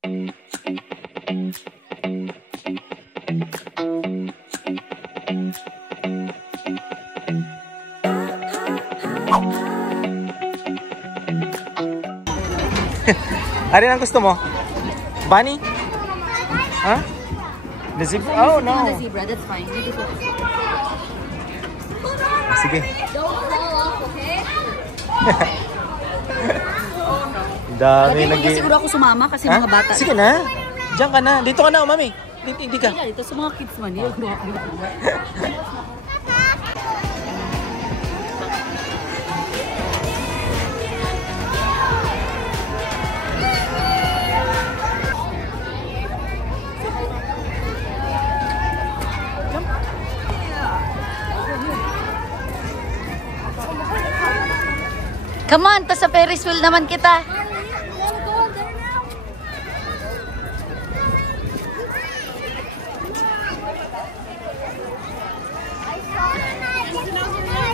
Ano ang gusto mo? Bunny? Huh? The zebra? Oh no. The zebra, that's fine. Sige. Don't fall off, okay? Dami Hindi lagi. siguro ako sumama kasi mga bata. Sige na. Diyan ka na. Dito ka na, mami. Hindi ka. Dito sa mga kids man. Dito. Come on, ta sa Ferris wheel naman kita.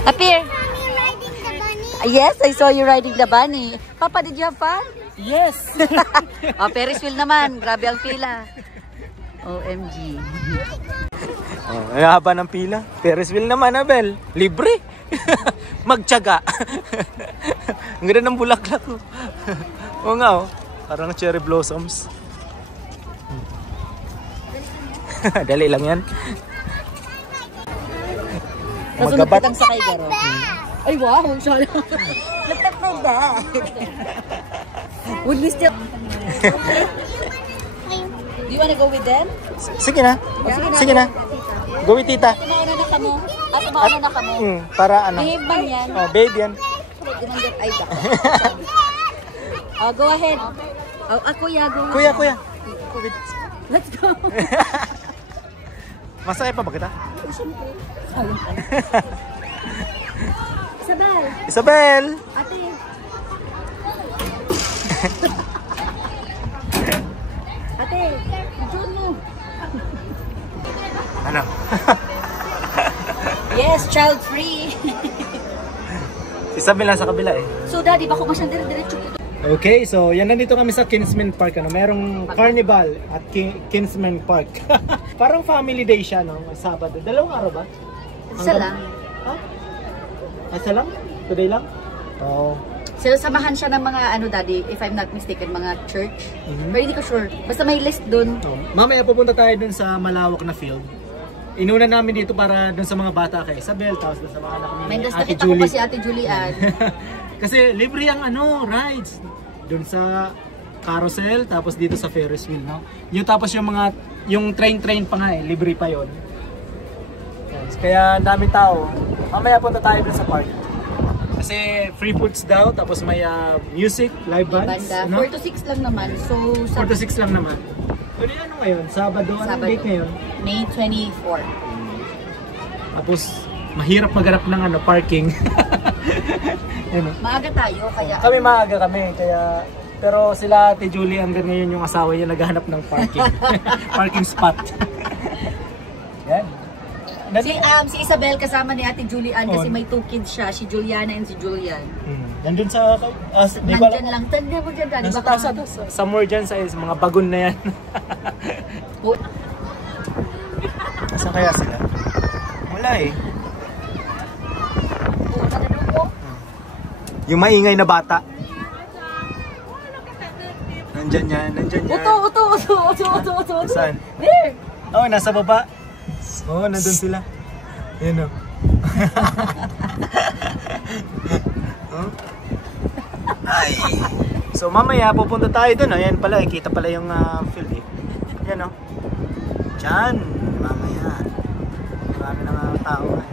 Appear. Yes, I saw you riding the bunny. Papa, did you have fun? Yes. Oh, Ferris wheel naman. Grabe ang pila. OMG. Oh, ang haba ng pila. Ferris wheel naman, Abel. Libre. Magtiyaga. Ang ganda ng bulaklak ko. Oo nga, oh. Parang cherry blossoms. Dali lang yan. Kasunod kitang sakay, Garo. Ay, wow. Sorry. Look at my bag. Would we still... Do you wanna go with them? Sige na. Sige na. Go with tita. Tumauna na kamo. At tumauna na kamo. Para ano? Babe man yan. Oh, babe yan. Ay, oh, go ahead. Oh, kuya, go. Kuya. Let's go. Masaya pa ba kita? Isabel. Isabel. Ate. Ate, join mo. Ano? Yes, child free. Isabel nasa kabila eh. So, daddy, bako masyang dire-diretso dito. Okay, so yan, nandito kami sa Kinsman Park. Merong carnival at Kinsman Park. Parang family day siya, no? Sabado. Dalawang araw ba? Isa lang. Ha? Isa lang? Today lang? Oo. So, samahan siya ng mga, daddy, if I'm not mistaken, mga church. Pero hindi ko sure. Basta may list dun. Mamaya pupunta tayo dun sa malawak na field. Inuna namin dito para dun sa mga bata kay Isabel, tapos dun sa mga anak May ni Ate nakita ko Julie. pa si Ate Julian. Kasi libre ang rides. Dun sa carousel, tapos dito sa Ferris wheel, no? Yung tapos yung train pa nga libre pa yon. Yes, kaya daming tao. Mamaya punta tayo dun sa park. Kasi free foods daw, tapos may music, live bands. Banda. No? 4 to 6 lang naman. So, 4 to 6 lang naman. Ano yan ngayon? Sabado. Anong date ngayon? May 24. Tapos, mahirap maghanap ng parking. Maaga tayo, kaya... Kami maaga kami, kaya... Pero sila Ate Julie, hanggang ngayon yung asawa niya naghahanap ng parking. Parking spot. Yan. Si Isabel kasama ni Ate Julian kasi may 2 kids siya, si Juliana and si Julian. Nandun sa... Nandyan lang. Tanda mo dyan, Daddy. Nasa taas somewhere dyan sa mga bagon na yan. Saan kaya sila? Wala eh. Yung maingay na bata. Nandyan yan. Uto. Saan? There! Oh, nasa baba. Oh, nandun sila. Yan o. Ay. So mamaya pupunta tayo dun. Ayan pala, kita pala yung field eh. Yan o. Diyan. Mamaya. Marami na mga tao eh.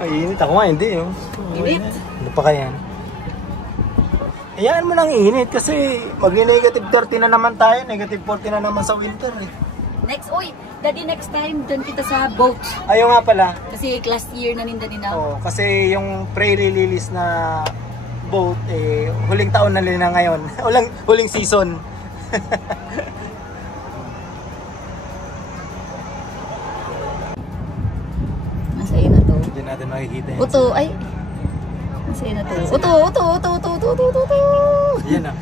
Ay, init ako nga, hindi oh. Init? Ano pa kaya? Hayaan mo nang init kasi mag-negative 30 na naman tayo, negative 40 na naman sa winter eh. Daddy, next time, dun kita sa boat. Ayaw nga pala. Kasi last year na ninda nila. Oo, kasi yung pre-release na boat, eh, huling taon na nila ngayon. huling season. natin makikita yan. Uto, ay. Masaya na to. Uto. Yan na.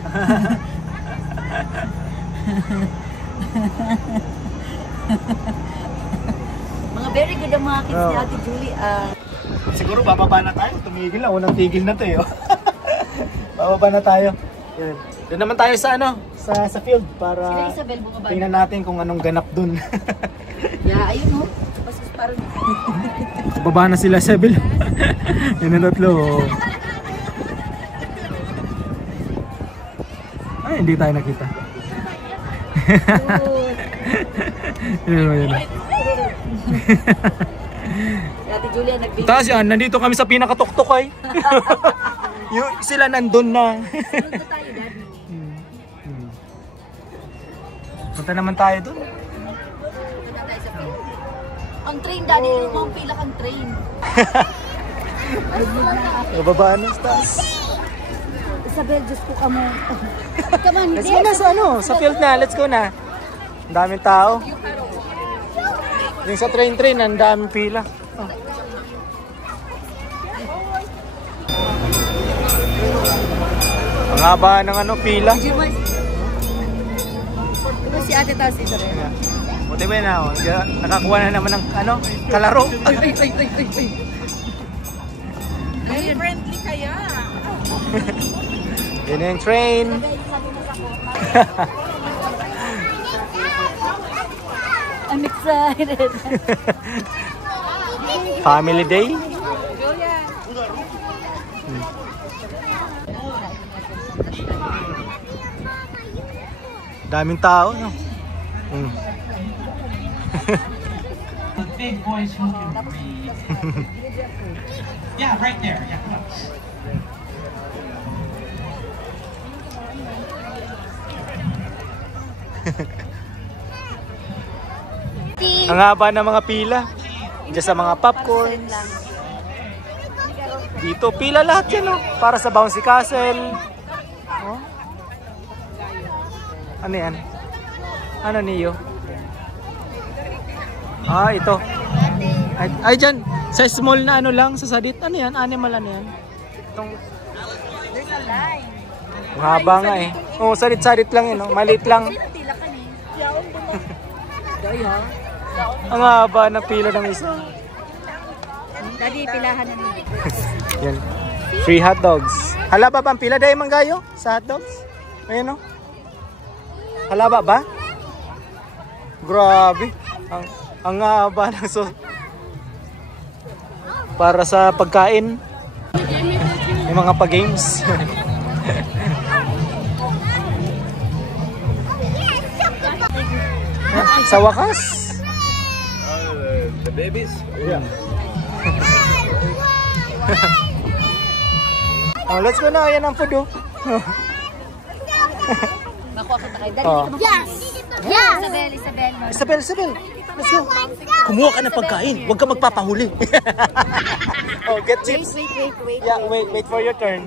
Mga very good ang mga kids ni Ate Julie. Siguro bababa na tayo. Tumigil na. Unang tigil na to eh. Bababa na tayo. Yan. Doon naman tayo sa ano? Sa field para Sila Isabel, bumaba. tingnan natin kung anong ganap dun. Yeah, ayun oh. Tapos parang... Baba na sila, Isabel. Yan ang tatlo. Ay, hindi tayo nakita. Yun. Ate Julia nagbibigay. Tapos yan, nandito kami sa pinakatuktok ay. Sila nandun na. Sunod na tayo, Daddy. Punta naman tayo dun. Sunod na tayo sa field. Ang train, Daddy. Ang pila kang train. Bababa na, Stas. Isabel, Diyos ko ka mo. Come on, Let's go na sa ano, sa field na. Let's go na. Ang daming tao. Yung sa train, ang daming pila. Ang haba ng ano, pila. Ito si Ate Taz, ito rin. Buti ba na, nakakuha na naman ng ano, kalaro. Ay. Ay, friendly kaya. Yun yung train. I'm excited. Family day. Daming tao, no? The big boys who can read. Yeah, right there. Yeah, come on. Ang haba ng mga pila. Diyan sa mga popcorn. Dito, pila lahat yan, no? Para sa Bouncy Castle. Oh. Ano yan? Ano niyo? Ah, ito. Ay, dyan. Sa small na ano lang, sa sadit. Ano yan? Animal ano yan? Itong... Ang haba nga eh. Oo, sadit-sadit lang yun. No? Maliit lang. Ang haba ng pila ng isa. Daddy, pilahan na nila. Yan. Free hot dogs. Hala ba ang pila dahil manggayo sa hot dogs? Ayan o. Halaba ba? Grabe. Ang haba ng para sa pagkain. May mga pa-games. Sa wakas. The babies? Yeah. Oh, let's go na. Ayan ang food oh. Makuha kita kay Daddy. Oh. Yes! Isabel. Isabel. Let's go. Kumuha ka ng pagkain. Huwag ka magpapahuli. Oh, get chips. Wait. Yeah, wait for your turn.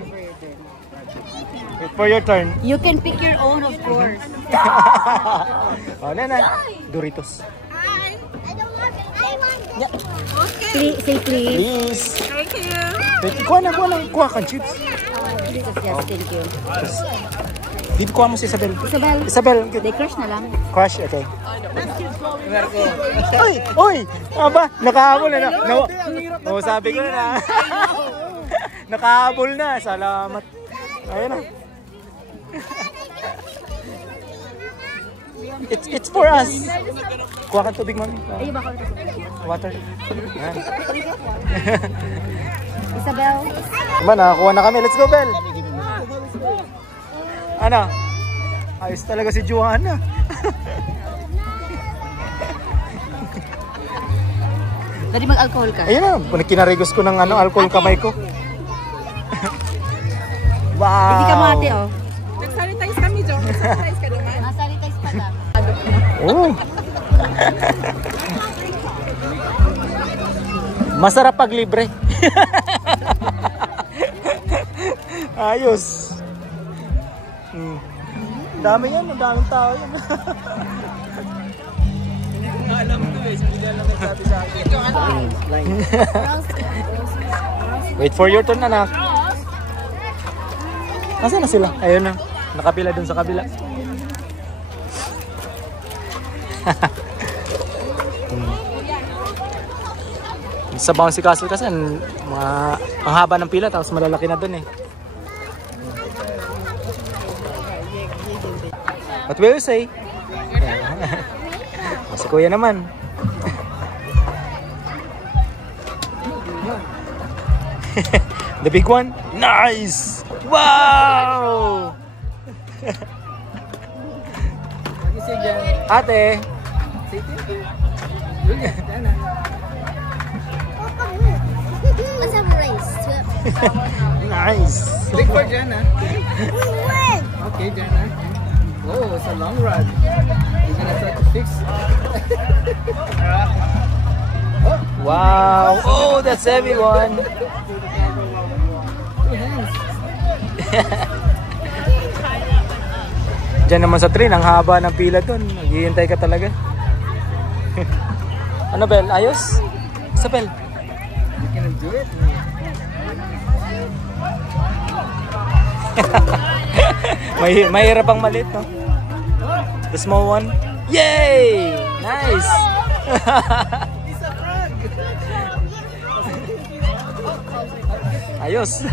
Wait for your turn. You can pick your own, of course. Oh, na. Doritos. Yeah. Please, say please. Please. Thank you. Wait, kuha ka chips. Yes, thank you. Dito kuha mo si Isabel. Isabel, they crush na lang. Crush, okay. Oy! Aba, nakahabol na. No, sabi ko na. Nakahabol na. Salamat. Ayun na. It's for us. Kuha kang tubig, mami. Water. Ayan. Isabel. Diba, nakakuha na kami. Let's go, Bel. Ano? Ayos talaga si Joanna. Daddy, mag-alcohol ka. Ayun na, kinaregos ko ng alcohol kamay ko. Wow! Hindi ka mati, oh. Nag-sanitize kami, Jo. Nag-sanitize ka naman. Sanitize pa lang. Oh. Masarap pag libre. Ayos. Dami yan, daming tao yan. Hindi ko nga alam ito eh. Hindi alam yung sabi sa akin. Line. Wait for your turn, anak. Nasaan na sila? Ayun na. Nakapila dun sa kabila. Sa Bouncy Castle kasi ang haba ng pila tapos malalaki na dun eh. What will you say? Si Kuya naman. The big one? Nice! Wow! Ate! Let's have a race. Nice! Big for Jana. Okay, Jana. Oh, it's a long run. You're gonna try to fix. Wow! Oh, that's heavy one! Diyan naman sa train, ang haba ng pila dun. Naghihintay ka talaga. Ano, Bel? Ayos? Sa Bel? You can do it. Mahirap ang maliit, no? The small one. Yay! Nice! Ayos!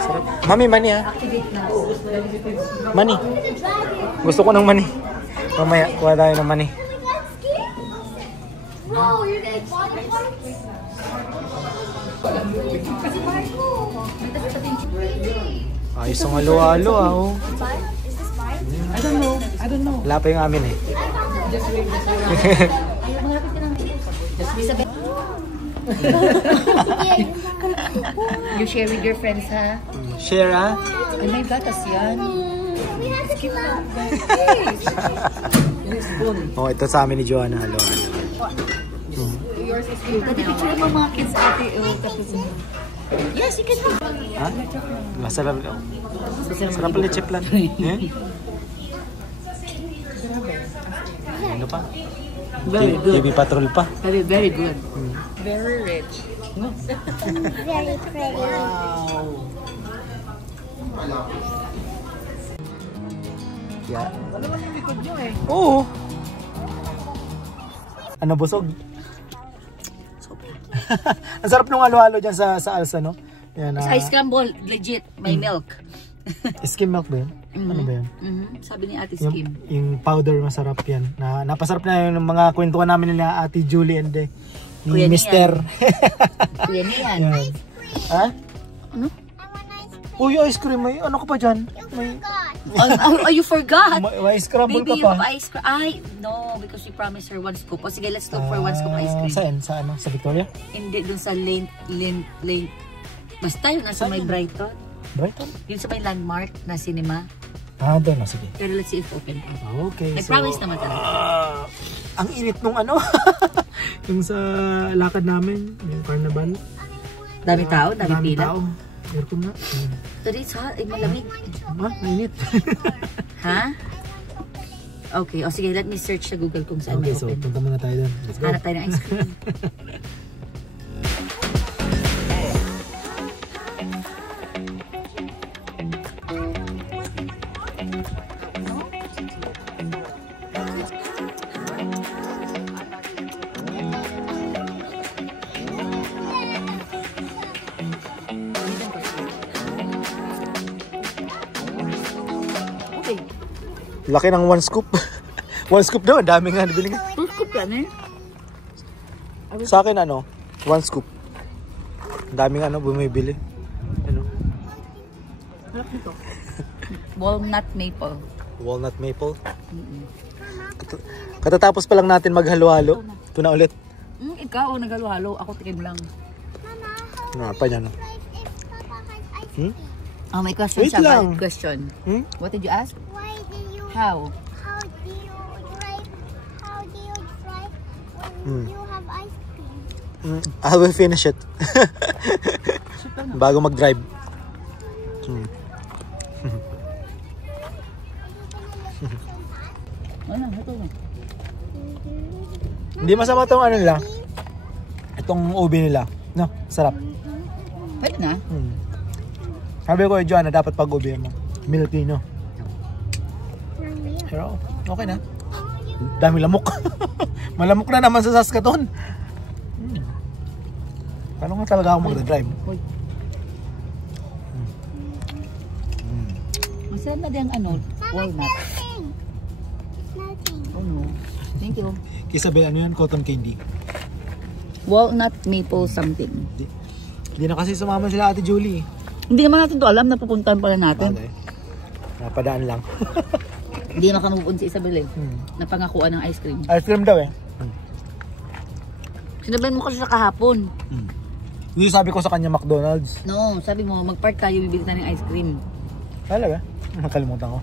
Sarap. Mami, money ha? Money. Gusto ko ng money. Mamaya, kuha tayo ng money. No, you're gonna Ayos ang halo-halo ah. Oh. I don't know. Wala pa yung amin eh. You share with your friends, ha? Share ah. Ay, may gatas yan. Oh, ito sa amin ni Joanna. Halo-halo. Pwede picture mo mga kids ate. Yes, you can do. Ha? Masarap. Masarap pala chip lang. Ano pa? Very good. TV Patrol pa. Very, very good. Very rich. Very pretty. Yeah. Ano lang yung likod nyo eh? Oo. Ano, busog? Ang sarap nung halo-halo dyan sa alsa, no? Yan, Sa ice scramble, legit, may milk. Skim milk ba yun? Ano ba yun? Sabi ni Ate Yung, Skim. yung powder, masarap yan. Napasarap na yung mga kwentuhan namin nila Ate Julie and ni Kuya Mister. Kuya niyan. Yan. Ha? Ano? Uy, ice cream. May ano ka pa dyan? May You forgot. may scramble Baby, ka you pa. have ice cream. Ay, no, because we promised her one scoop. O sige, let's look for one scoop ice cream. Saan? Sa ano? Sa Victoria? Hindi, dun sa lane. Basta yun, nasa may Brighton. Brighton? Yun sa may landmark na cinema. Ah, doon. Sige. Pero let's see if open pa. Okay. I promise naman talaga. Ang init nung ano. Yung sa lakad namin. Yung carnival. Dami tao, dami pila. Tao. Aircon na. Today it's hot, malamig. Mainit. Ha? Okay, o sige, let me search sa Google kung saan Okay, may so open. punta muna tayo doon. Let's go. Hanap tayo ng ice cream. Okay. Laki ng one scoop. One scoop daw, ang dami nga nabili nga. Two scoop yan eh. Sa akin ano, one scoop. Ang dami nga ano, bumibili. Ano? Harap nito. Walnut maple. Walnut maple. Katatapos pa lang natin maghalo-halo. Ito na ulit. Ikaw, naghalo-halo. Ako tikim lang. Ano pa niya no? Oh, may question Wait siya. lang. Valid question. What did you ask? Why do you How? how do you drive when you have ice cream? I will finish it. Bago mag-drive. Ano, ito. Hindi masama itong ano nila. Itong ubi nila. No, sarap. Pwede na. Sabi ko, Joanna, dapat pag ubi mo. Milky, no? Pero, okay na. Dami lamok. Malamok na naman sa Saskatoon. Paano nga talaga ako magdadrive? Masarap na din ano, walnut. Oh no. Thank you. Kisabel, ano yan? Cotton candy. Walnut maple something. Hindi na kasi sumama sila Ate Julie. Hindi naman natin to alam na pupuntahan pala natin. Bagay. Napadaan lang. Hindi naman kami pupunta sa Isabel eh. Napangakuan ng ice cream. Ice cream daw eh. Sinabihan mo kasi sa kahapon. Hindi sabi ko sa kanya McDonald's. No, sabi mo mag-park tayo, bibili tayo ng ice cream. Talaga? Nakalimutan ko.